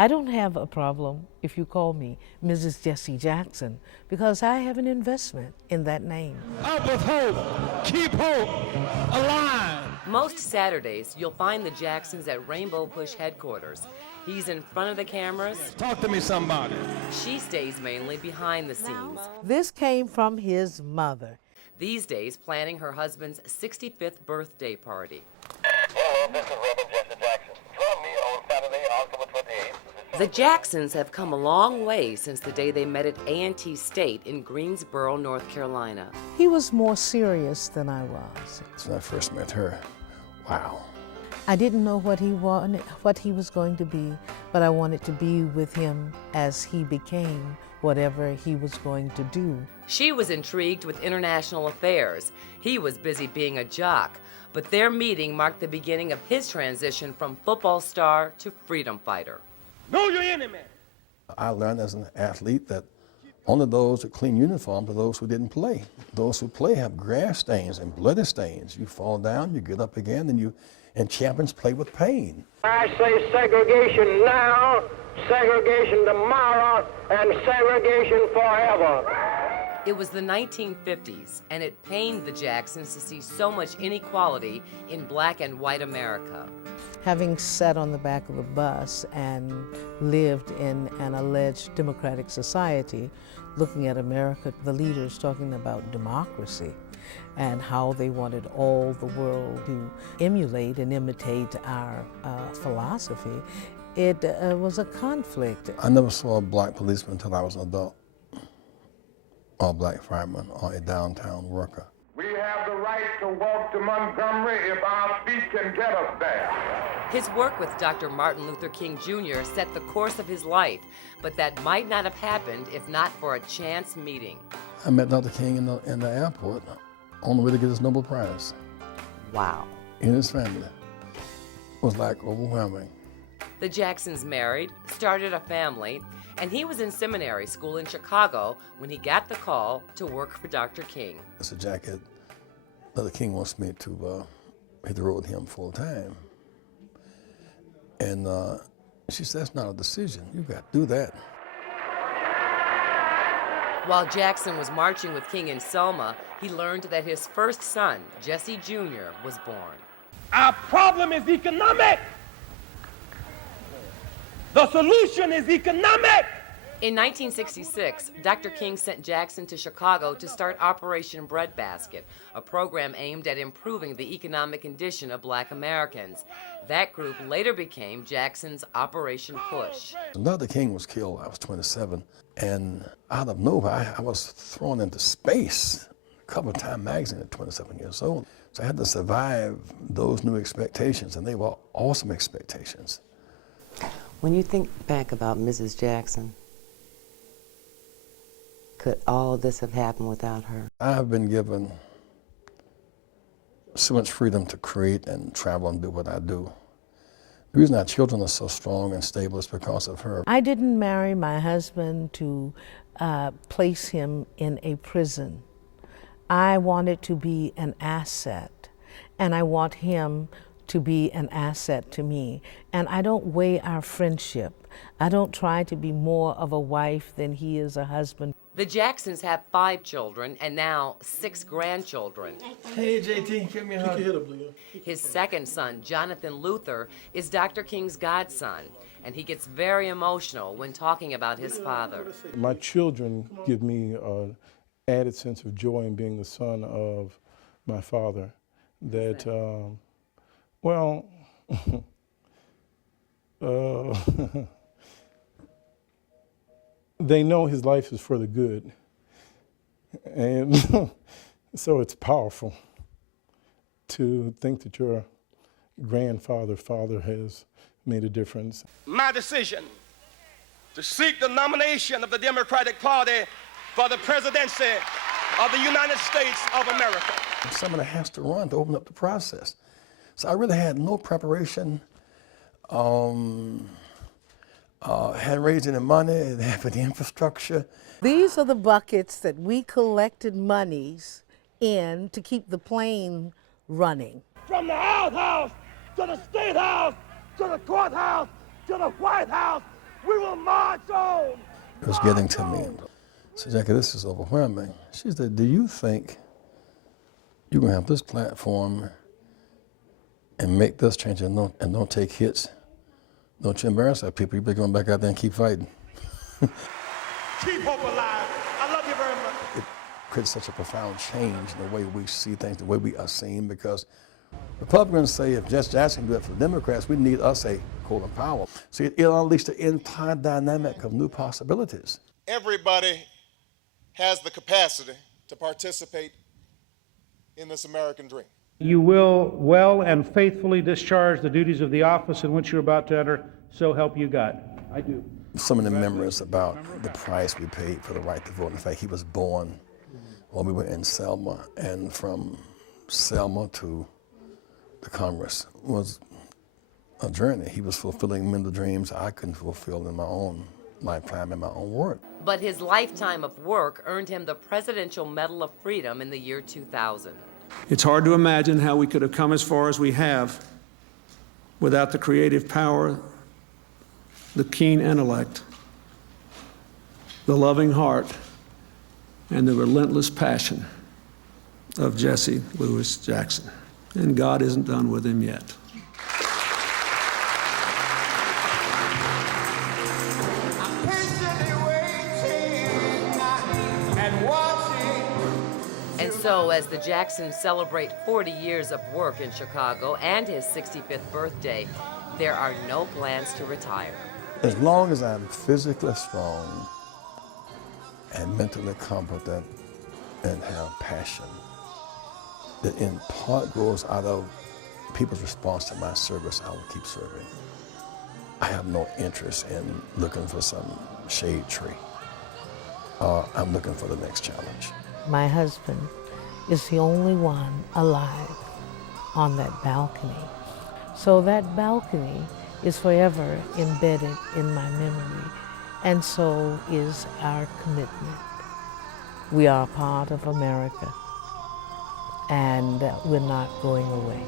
I don't have a problem if you call me Mrs. Jessie Jackson, because I have an investment in that name. Up with hope, keep hope alive. Most Saturdays, you'll find the Jacksons at Rainbow Push headquarters. He's in front of the cameras. Talk to me, somebody. She stays mainly behind the scenes. This came from his mother. These days, planning her husband's 65th birthday party. Hello, this is Reverend Jesse Jackson. Join me on Saturday, October 28th. The Jacksons have come a long way since the day they met at A&T State in Greensboro, North Carolina. He was more serious than I was. When I first met her, wow. I didn't know what he wanted, what he was going to be, but I wanted to be with him as he became whatever he was going to do. She was intrigued with international affairs. He was busy being a jock, but their meeting marked the beginning of his transition from football star to freedom fighter. Know your enemy. I learned as an athlete that only those that clean uniforms are those who didn't play. Those who play have grass stains and bloody stains. You fall down, you get up again, and champions play with pain. I say segregation now, segregation tomorrow, and segregation forever. It was the 1950s, and it pained the Jacksons to see so much inequality in black and white America. Having sat on the back of a bus and lived in an alleged democratic society, looking at America, the leaders talking about democracy and how they wanted all the world to emulate and imitate our philosophy, it was a conflict. I never saw a black policeman until I was an adult, or a black fireman, or a downtown worker. We have the right to walk to Montgomery if our feet can get us there. His work with Dr. Martin Luther King Jr. set the course of his life, but that might not have happened if not for a chance meeting. I met Dr. King in the airport on the way to get his Nobel Prize. Wow. In his family. It was like overwhelming. The Jacksons married, started a family, and he was in seminary school in Chicago when he got the call to work for Dr. King. I said, Jack, Dr. King wants me to hit the road with him full time. And she said, that's not a decision. You got to do that. While Jackson was marching with King in Selma, he learned that his first son, Jesse Jr., was born. Our problem is economic. The solution is economic. In 1966, Dr. King sent Jackson to Chicago to start Operation Breadbasket, a program aimed at improving the economic condition of black Americans. That group later became Jackson's Operation Push. When Dr. King was killed, I was 27, and out of nowhere, I was thrown into space. Cover Time magazine at 27 years old. So I had to survive those new expectations, and they were awesome expectations. When you think back about Mrs. Jackson, could all of this have happened without her? I have been given so much freedom to create and travel and do what I do. The reason our children are so strong and stable is because of her. I didn't marry my husband to place him in a prison. I wanted to be an asset, and I want him to be an asset to me. And I don't weigh our friendship. I don't try to be more of a wife than he is a husband. The Jacksons have 5 children and now 6 grandchildren. Hey, JT, give me a hug. His second son, Jonathan Luther, is Dr. King's godson, and he gets very emotional when talking about his father. My children give me an added sense of joy in being the son of my father. That, well, they know his life is for the good. And so it's powerful to think that your father has made a difference. My decision to seek the nomination of the Democratic Party for the presidency of the United States of America. Somebody has to run to open up the process. So I really had no preparation. Hadn't raised any money, didn't have any infrastructure. These are the buckets that we collected monies in to keep the plane running. From the House to the State House to the courthouse to the White House, will march on. It was getting to me. I said, Jackie, this is overwhelming. She said, do you think you're going to have this platform and make this change and don't take hits? Don't you embarrass our people. You better go back out there and keep fighting. Keep hope alive. I love you very much. It creates such a profound change in the way we see things, the way we are seen, because Republicans say if Jesse Jackson can do it for the Democrats, we need us a coal and power. So it'll unleash the entire dynamic of new possibilities. Everybody has the capacity to participate in this American dream. You will well and faithfully discharge the duties of the office in which you're about to enter, so help you God. I do. Some of the memories about the price we paid for the right to vote. In fact, he was born when we were in Selma, and from Selma to the Congress was a journey. He was fulfilling many dreams I couldn't fulfill in my own lifetime, in my own work. But his lifetime of work earned him the Presidential Medal of Freedom in the year 2000. It's hard to imagine how we could have come as far as we have without the creative power, the keen intellect, the loving heart, and the relentless passion of Jesse Louis Jackson. And God isn't done with him yet. And so, as the Jacksons celebrate 40 years of work in Chicago and his 65th birthday, there are no plans to retire. As long as I'm physically strong and mentally competent and have passion, that in part grows out of people's response to my service, I will keep serving. I have no interest in looking for some shade tree. I'm looking for the next challenge. My husband is the only one alive on that balcony. So that balcony is forever embedded in my memory, and so is our commitment. We are part of America, and we're not going away.